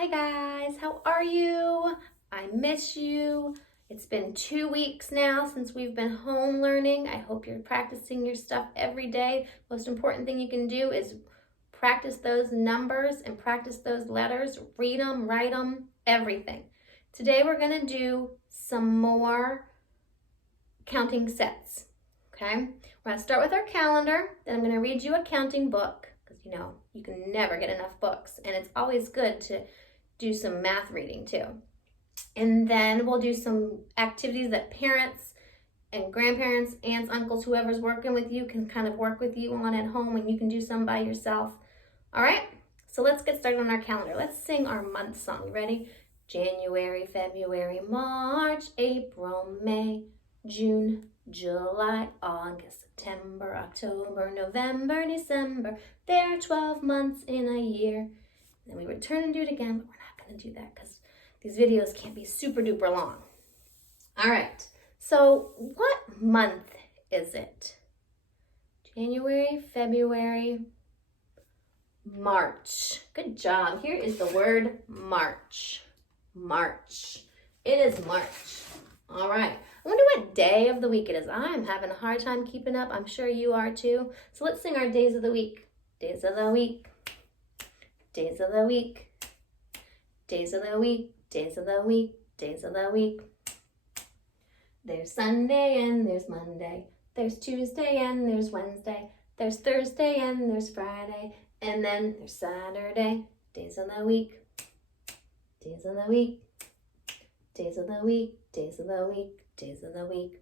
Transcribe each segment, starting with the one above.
Hi guys, how are you? I miss you. It's been 2 weeks now since we've been home learning. I hope you're practicing your stuff every day. Most important thing you can do is practice those numbers and practice those letters. Read them, write them, everything. Today we're going to do some more counting sets, okay? We're going to start with our calendar, then I'm going to read you a counting book, because you know, you can never get enough books, and it's always good to do some math reading too. And then we'll do some activities that parents and grandparents, aunts, uncles, whoever's working with you can kind of work with you on at home, and you can do some by yourself. All right, so let's get started on our calendar. Let's sing our month song. You ready? January, February, March, April, May, June, July, August, September, October, November, December. There are 12 months in a year. Then we return and do it again, but we're not going to do that because these videos can't be super duper long. All right, so what month is it? January, February, March. Good job. Here is the word March. March. It is March. All right. I wonder what day of the week it is. I'm having a hard time keeping up. I'm sure you are too. So let's sing our days of the week. Days of the week. Days of the week. Days of the week. Days of the week. Days of the week. There's Sunday and there's Monday. There's Tuesday and there's Wednesday. There's Thursday and there's Friday. And then there's Saturday. Days of the week. Days of the week. Days of the week. Days of the week. Days of the week.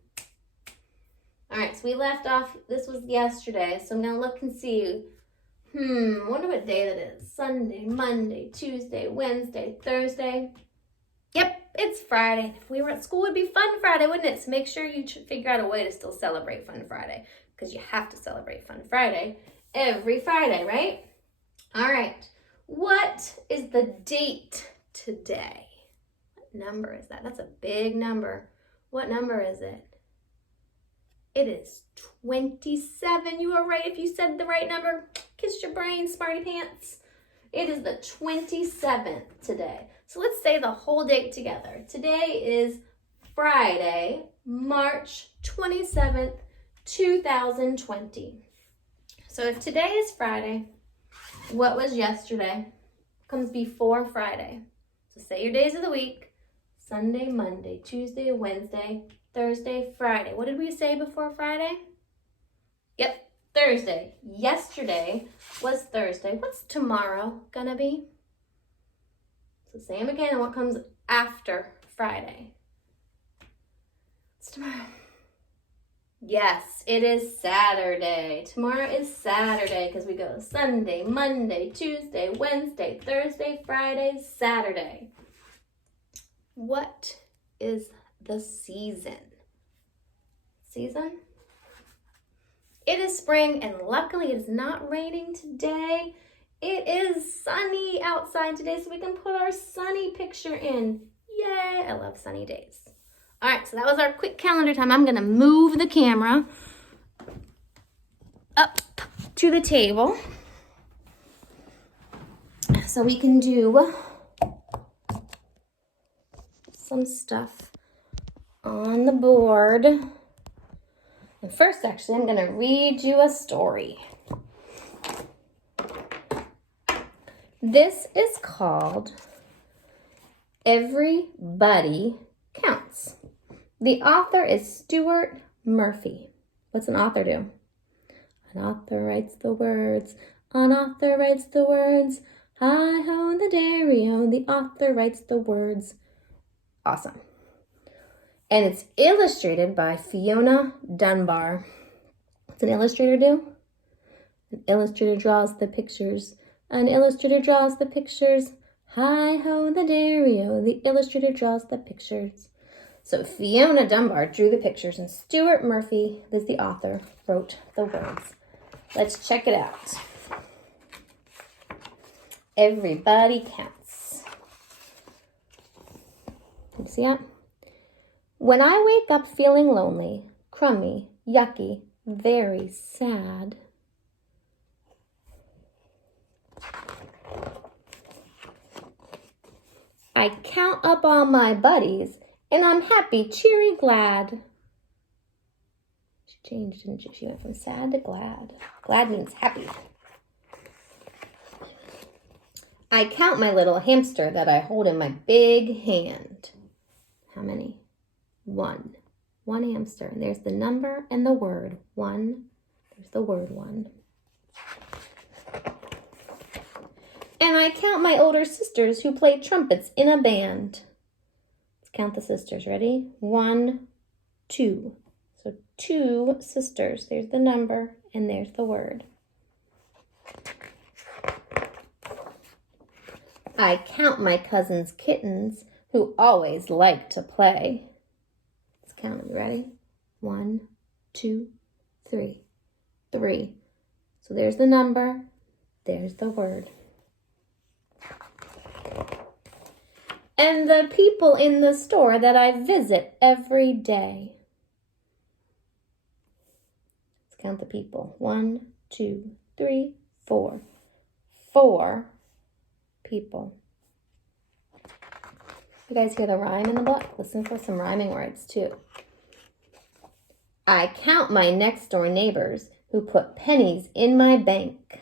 All right, so we left off, this was yesterday, so I'm going to look and see. Wonder what day that is. Sunday, Monday, Tuesday, Wednesday, Thursday. Yep, it's Friday. If we were at school, it would be Fun Friday, wouldn't it? So make sure you figure out a way to still celebrate Fun Friday, because you have to celebrate Fun Friday every Friday, right? All right, what is the date today? What number is that? That's a big number. What number is it? It is 27. You are right. If you said the right number, kiss your brain, smarty pants. It is the 27th today. So let's say the whole date together. Today is Friday, March 27th, 2020. So if today is Friday, what was yesterday? Comes before Friday. So say your days of the week. Sunday, Monday, Tuesday, Wednesday, Thursday, Friday. What did we say before Friday? Yep, Thursday. Yesterday was Thursday. What's tomorrow gonna be? So say them again, and what comes after Friday? What's tomorrow? Yes, it is Saturday. Tomorrow is Saturday because we go Sunday, Monday, Tuesday, Wednesday, Thursday, Friday, Saturday. What is the season? Season? It is spring, and luckily it is not raining today. It is sunny outside today, so we can put our sunny picture in. Yay, I love sunny days. All right, so that was our quick calendar time. I'm gonna move the camera up to the table so we can do some stuff on the board. And first, actually, I'm going to read you a story. This is called Everybody Counts. The author is Stuart Murphy. What's an author do? An author writes the words. An author writes the words. Hi-ho in the dairy-o. The author writes the words. Awesome. And it's illustrated by Fiona Dunbar. What's an illustrator do? An illustrator draws the pictures. An illustrator draws the pictures. Hi-ho in the dairy-o. The illustrator draws the pictures. So Fiona Dunbar drew the pictures, and Stuart Murphy, who's the author, wrote the words. Let's check it out. Everybody counts. You see that? When I wake up feeling lonely, crummy, yucky, very sad. I count up all my buddies, and I'm happy, cheery, glad. She changed, didn't she? She went from sad to glad. Glad means happy. I count my little hamster that I hold in my big hand. How many? One. One hamster. And there's the number and the word. One. There's the word one. And I count my older sisters who play trumpets in a band. Let's count the sisters. Ready? 1, 2. So 2 sisters. There's the number and there's the word. I count my cousin's kittens who always like to play. Let's count them. Ready? 1, 2, 3. 3. So there's the number. There's the word. And the people in the store that I visit every day. Let's count the people. 1, 2, 3, 4. 4 people. You guys hear the rhyme in the book? Listen for some rhyming words too. I count my next door neighbors who put pennies in my bank.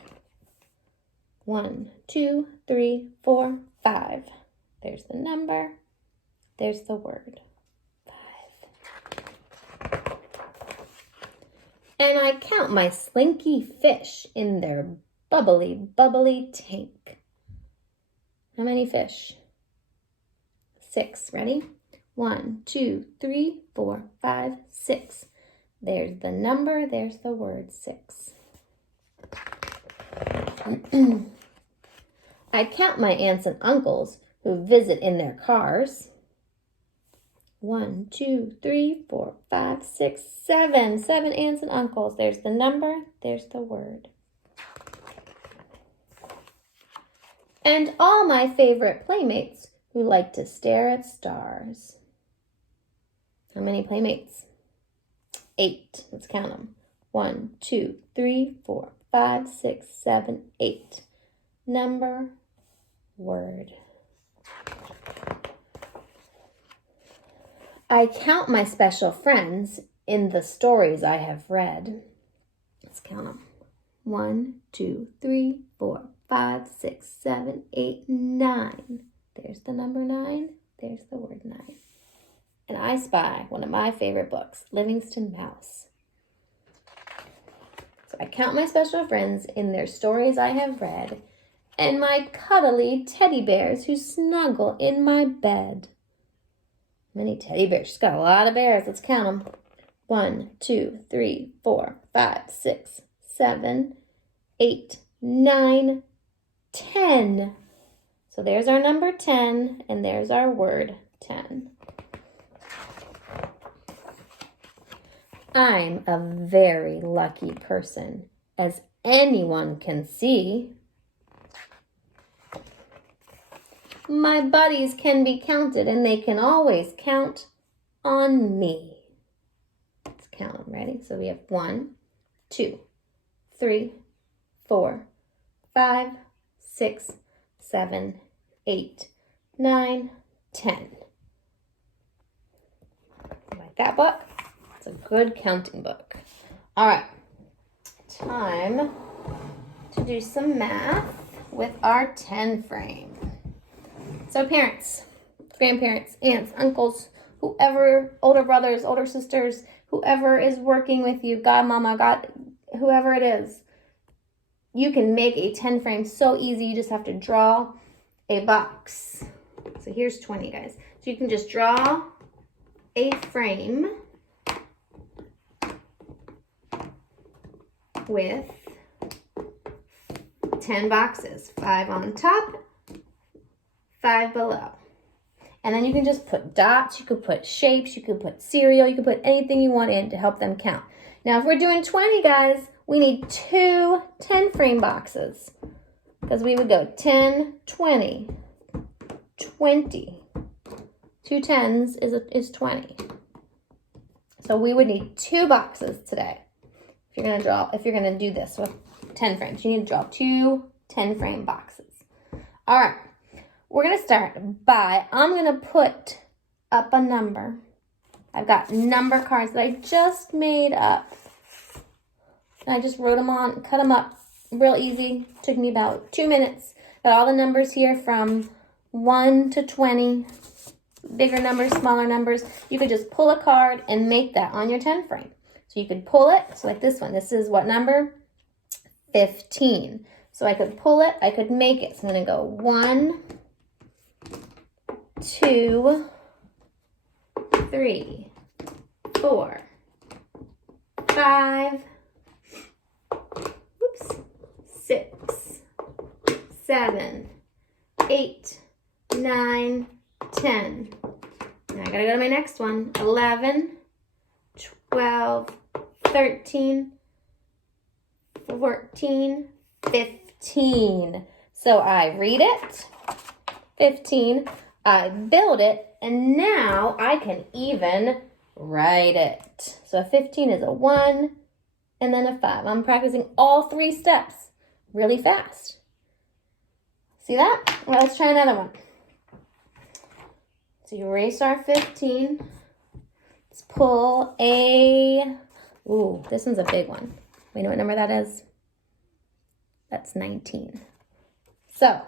1, 2, 3, 4, 5. There's the number. There's the word. 5. And I count my slinky fish in their bubbly, bubbly tank. How many fish? 6. Ready? 1, 2, 3, 4, 5, 6. There's the number. There's the word 6. I count my aunts and uncles who visit in their cars. 1, 2, 3, 4, 5, 6, 7. 7 aunts and uncles. There's the number. There's the word. And all my favorite playmates who like to stare at stars. How many playmates? 8. Let's count them. 1, 2, 3, 4, 5, 6, 7, 8. Number, word. I count my special friends in the stories I have read. Let's count them. 1, 2, 3, 4, 5, 6, 7, 8, 9. There's the number 9. There's the word 9. And I spy one of my favorite books, Livingston Mouse. So I count my special friends in their stories I have read, and my cuddly teddy bears who snuggle in my bed. Many teddy bears. She's got a lot of bears. Let's count them. 1, 2, 3, 4, 5, 6, 7, 8, 9, 10. So there's our number 10, and there's our word 10. I'm a very lucky person, as anyone can see. My buddies can be counted, and they can always count on me. Let's count them. Ready? So we have 1, 2, 3, 4, 5, 6, 7, 8, 9, 10. Like that book? It's a good counting book. All right. Time to do some math with our 10 frame. So parents, grandparents, aunts, uncles, whoever, older brothers, older sisters, whoever is working with you, godmama, whoever it is, you can make a 10 frame so easy. You just have to draw a box. So here's 20, guys. So you can just draw a frame with 10 boxes, 5 on top, 5 below. And then you can just put dots, you could put shapes, you could put cereal, you could put anything you want in to help them count. Now, if we're doing 20, guys, we need 2 10 frame boxes, because we would go 10, 20, 20. 2 10s is 20. So we would need 2 boxes today. If you're gonna do this with 10 frames, you need to draw 2 10 frame boxes. All right. we're going to start by, I'm going to put up a number. I've got number cards that I just made up. And I just wrote them on, cut them up real easy. Took me about 2 minutes. Got all the numbers here from 1 to 20. Bigger numbers, smaller numbers. You could just pull a card and make that on your 10 frame. So you could pull it, so like this one. This is what number? 15. So I could pull it, I could make it. So I'm going to go 1, 2, 3, 4, 5, 6, 7, 8, 9, 10. Now I gotta go to my next one. 11, 12, 13, 14, 15. So I read it, 15, I build it, and now I can even write it. So a 15 is a 1 and then a 5. I'm practicing all 3 steps really fast. See that? Well, let's try another one. So you erase our 15. Let's pull a, ooh, this one's a big one. We know what number that is? That's 19. So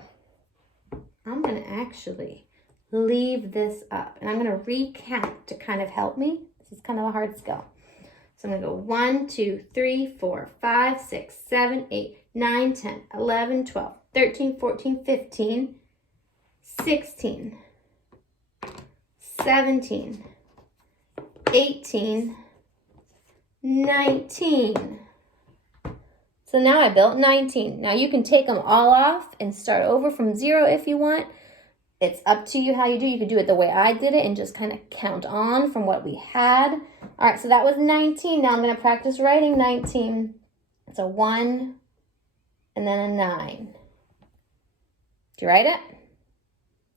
I'm going to actually leave this up and I'm going to recount to kind of help me. This is kind of a hard skill. So I'm going to go 1, 2, 3, 4, 5, 6, 7, 8, 9, 10, 11, 12, 13, 14, 15, 16, 17, 18, 19. So now I built 19. Now you can take them all off and start over from 0 if you want. It's up to you how you do. You could do it the way I did it and just kind of count on from what we had. All right, so that was 19. Now I'm going to practice writing 19. It's a 1 and then a 9. Do you write it?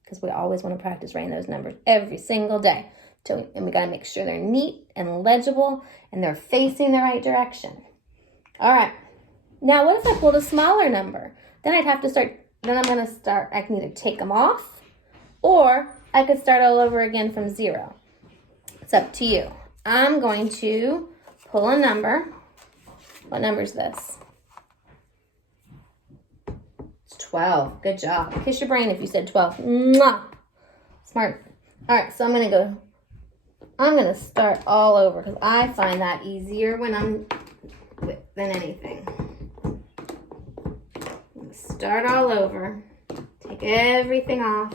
Because we always want to practice writing those numbers every single day. And we got to make sure they're neat and legible and they're facing the right direction. All right. Now, what if I pulled a smaller number? Then I'd have to start, then I'm going to start, I can either take them off or I could start all over again from 0. It's up to you. I'm going to pull a number. What number is this? It's 12. Good job. Kiss your brain if you said 12. Mwah! Smart. All right, so I'm going to start all over because I find that easier when I'm than anything. Start all over. Take everything off.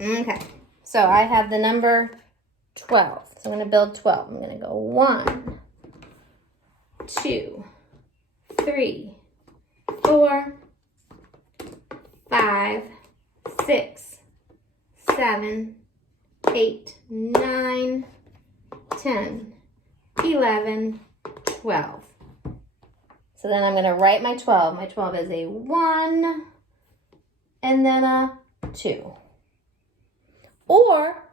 Okay, so I have the number 12. So I'm going to build 12. I'm going to go 1, 2, 3, 4, 5, 6, 7, 8, 9, 10, 11, 12. So then I'm going to write my 12. My 12 is a 1 and then a 2. Or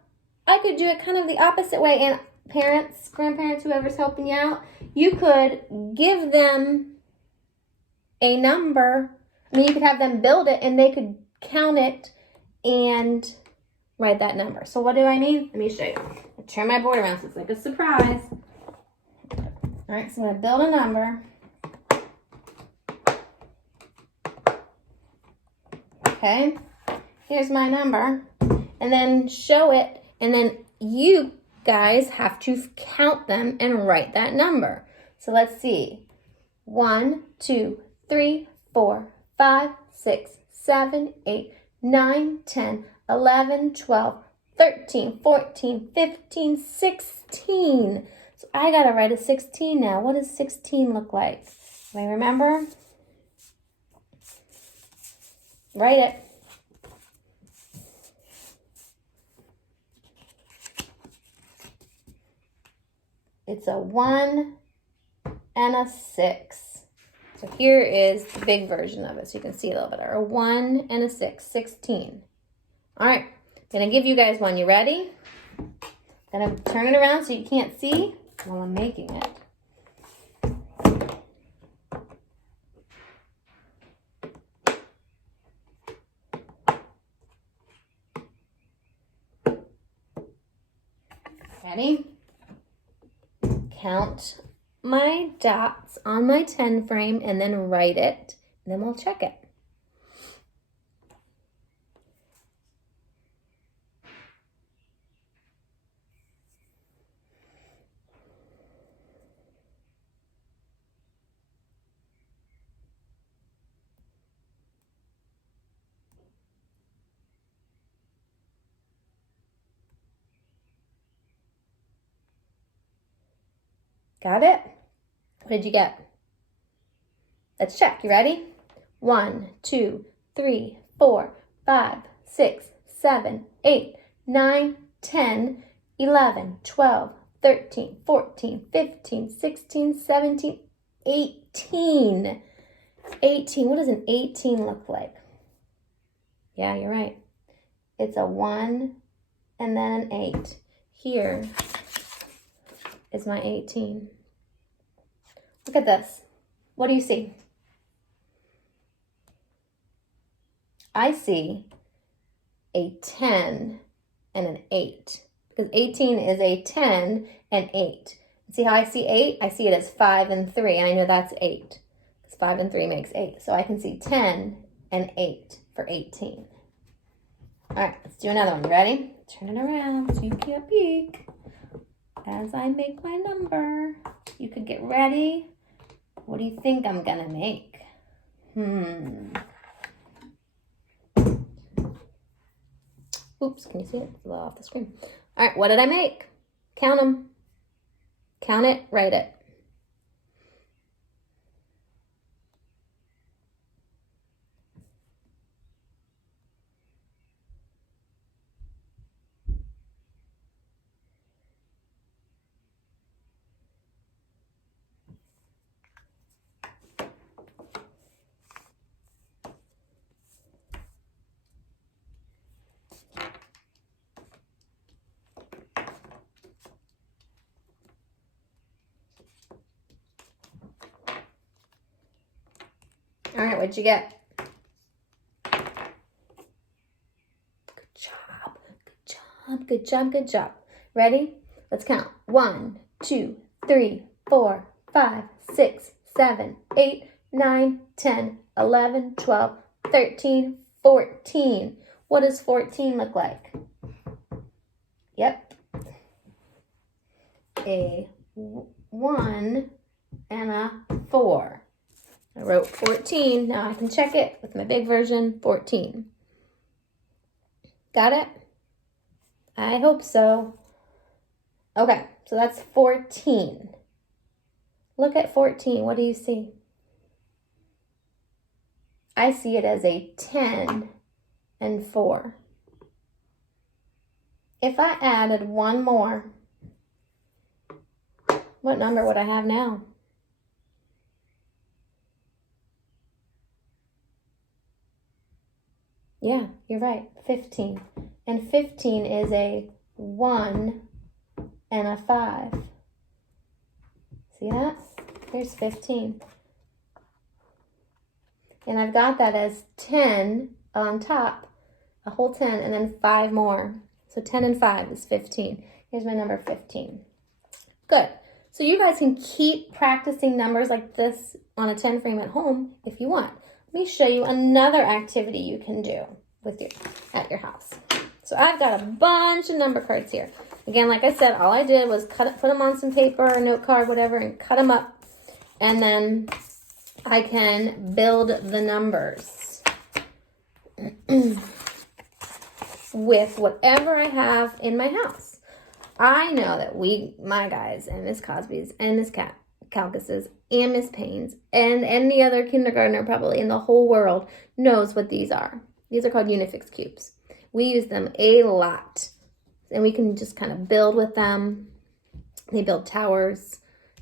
I could do it kind of the opposite way. And parents, grandparents, whoever's helping you out, you could give them a number. I mean, you could have them build it and they could count it and write that number. So what do I mean? Let me show you. I'll turn my board around so it's like a surprise. All right, so I'm going to build a number. Okay, here's my number. And then show it, and then you guys have to count them and write that number. So let's see. 1, 2, 3, 4, 5, 6, 7, 8, 9, 10, 11, 12, 13, 14, 15, 16. So I got to write a 16 now. What does 16 look like? Do I remember? Write it. It's a 1 and a 6. So here is the big version of it so you can see a little better. A 1 and a 6, 16. All right, I'm going to give you guys one. You ready? I'm going to turn it around so you can't see. while I'm making it. Ready? Count my dots on my 10 frame and then write it, and then we'll check it. Got it? What did you get? Let's check. You ready? 1, 2, 3, 4, 5, 6, 7, 8, 9, 10, 11, 12, 13, 14, 15, 16, 17, 18. 18. What does an 18 look like? Yeah, you're right. It's a 1 and then an 8. Here is my 18. Look at this. What do you see? I see a 10 and an 8, because 18 is a 10 and 8. See how I see 8? I see it as 5 and 3, and I know that's 8, because 5 and 3 makes 8. So I can see 10 and 8 for 18. All right, let's do another one. Ready? Turn it around so you can't peek. As I make my number, you could get ready. What do you think I'm gonna make? Oops, can you see it? It's a little off the screen. All right, what did I make? Count them. Count it, write it. All right, what'd you get? Good job, good job, good job, good job. Ready? Let's count. 1, 2, 3, 4, 5, 6, 7, 8, 9, 10, 11, 12, 13, 14. What does 14 look like? Yep. A 1 and a 4. I wrote 14. Now I can check it with my big version, 14. Got it? I hope so. Okay, so that's 14. Look at 14. What do you see? I see it as a 10 and 4. If I added one more, what number would I have now? Yeah, you're right, 15. And 15 is a 1 and a 5. See that? There's 15. And I've got that as 10 on top, a whole 10, and then 5 more. So 10 and 5 is 15. Here's my number 15. Good. So you guys can keep practicing numbers like this on a 10 frame at home if you want. Let me show you another activity you can do with at your house. So I've got a bunch of number cards here. Again, like I said, all I did was put them on some paper, a note card, whatever, and cut them up. And then I can build the numbers with whatever I have in my house. I know that my guys, and Miss Cosby's, and Miss Calcus's, and Miss Payne's, and any other kindergartner probably in the whole world knows what these are. These are called Unifix cubes. We use them a lot, and we can just kind of build with them. They build towers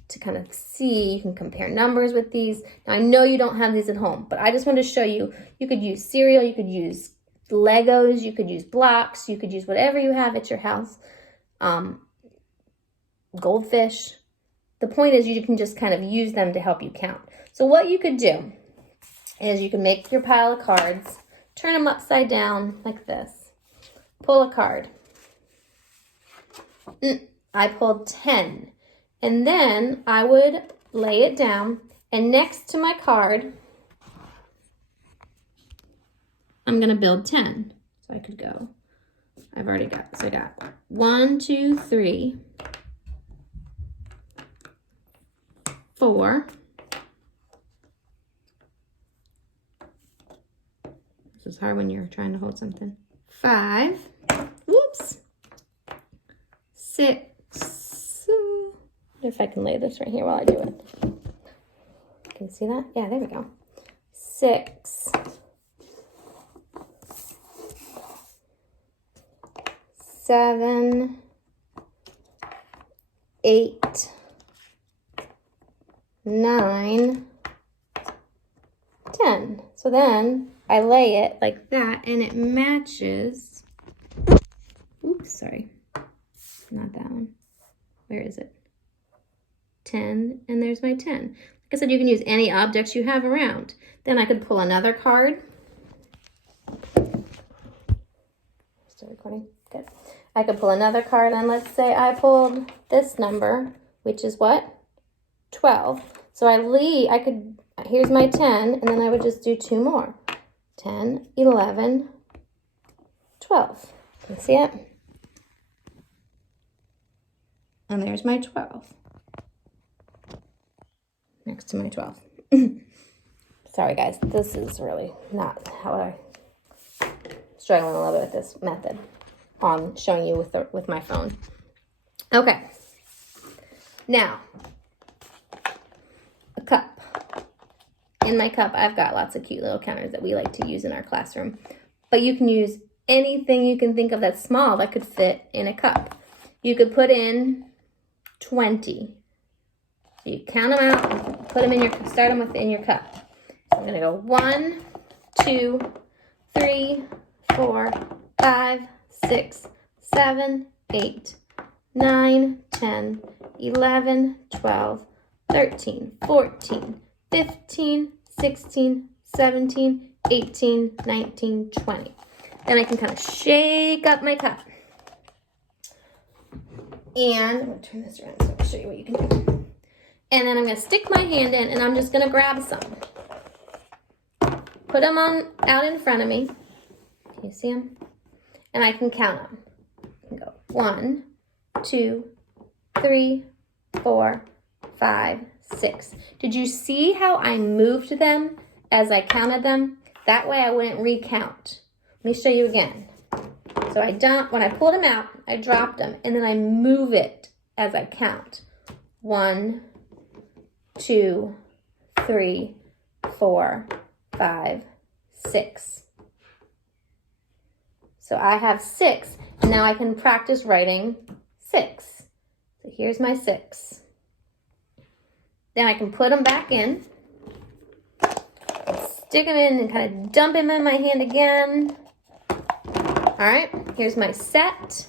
to kind of see. You can compare numbers with these. Now, I know you don't have these at home, but I just want to show you. You could use cereal, you could use Legos, you could use blocks, you could use whatever you have at your house. Goldfish, the point is you can just kind of use them to help you count. So what you could do is you can make your pile of cards, turn them upside down like this, pull a card. I pulled 10. And then I would lay it down, and next to my card, I'm going to build 10. So I could go, I've already got, so I got 1, 2, 3, 4. This is hard when you're trying to hold something. 5. Whoops. 6. If I can lay this right here while I do it. Can you see that? Yeah, there we go. 6. 7. 8. 9. 10. So then I lay it like that and it matches. Oops, sorry. Not that one. Where is it? 10, and there's my 10. Like I said, you can use any objects you have around. Then I could pull another card. Still recording? Good. I could pull another card, and let's say I pulled this number, which is what? 12. So here's my 10, and then I would just do 2 more. 10, 11, 12. Can you see it? And there's my 12. Next to my 12. Sorry guys, this is really not how I'm struggling a little bit with this method on showing you with my phone. Okay. Now, a cup. In my cup, I've got lots of cute little counters that we like to use in our classroom. But you can use anything you can think of that's small that could fit in a cup. You could put in 20. So you count them out and put them in start them within your cup. So I'm going to go 1, 2, 3, 4, 5, 6, 7, 8, 9, 10, 11, 12, 13, 14, 15, 16, 17, 18, 19, 20. Then I can kind of shake up my cup. And I'm going to turn this around so I can show you what you can do. And then I'm going to stick my hand in and I'm just going to grab some. Put them out in front of me. Can you see them? And I can count them. I can go 1, 2, 3, 4, 5, 6. Did you see how I moved them as I counted them? That way I wouldn't recount. Let me show you again. So when I pulled them out, I dropped them and then I move it as I count. 1, 2, 3, 4, 5, 6. So I have 6, and now I can practice writing 6. So here's my 6. Then I can put them back in, stick them in and kind of dump them in my hand again. All right, here's my set.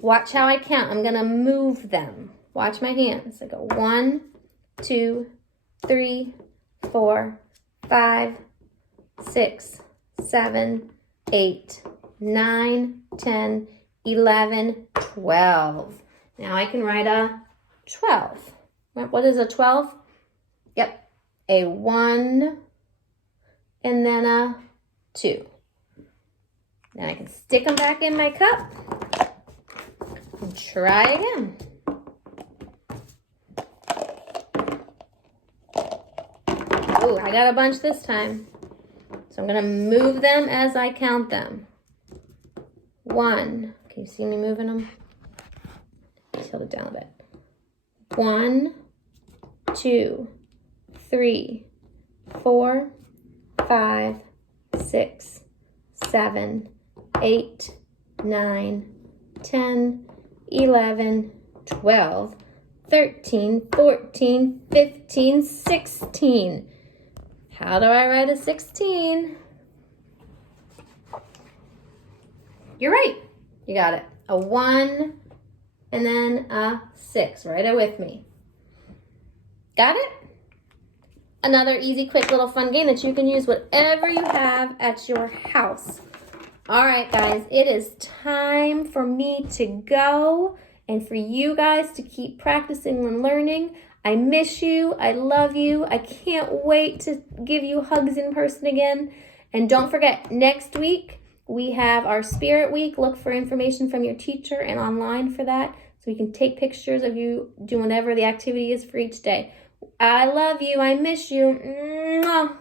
Watch how I count. I'm gonna move them. Watch my hands. I go 1, 2, 3, 4, 5, 6, 7, 8, 9, 10, 11, 12. Now I can write a 12. What is a 12? Yep, a 1 and then a 2. Now I can stick them back in my cup and try again. Oh, I got a bunch this time. So I'm going to move them as I count them. 1. Can you see me moving them? Tilt it down a bit. 1, 2, 3, 4, 5, 6, 7, 8, 9, 10, 11, 12, 13, 14, 15, 16. How do I write a 16? You're right. You got it. A 1 and then a 6. Write it with me. Got it? Another easy, quick little fun game that you can use whatever you have at your house. All right, guys, it is time for me to go and for you guys to keep practicing and learning. I miss you. I love you. I can't wait to give you hugs in person again. And don't forget, next week we have our Spirit Week. Look for information from your teacher and online for that so we can take pictures of you doing whatever the activity is for each day. I love you. I miss you. Mwah.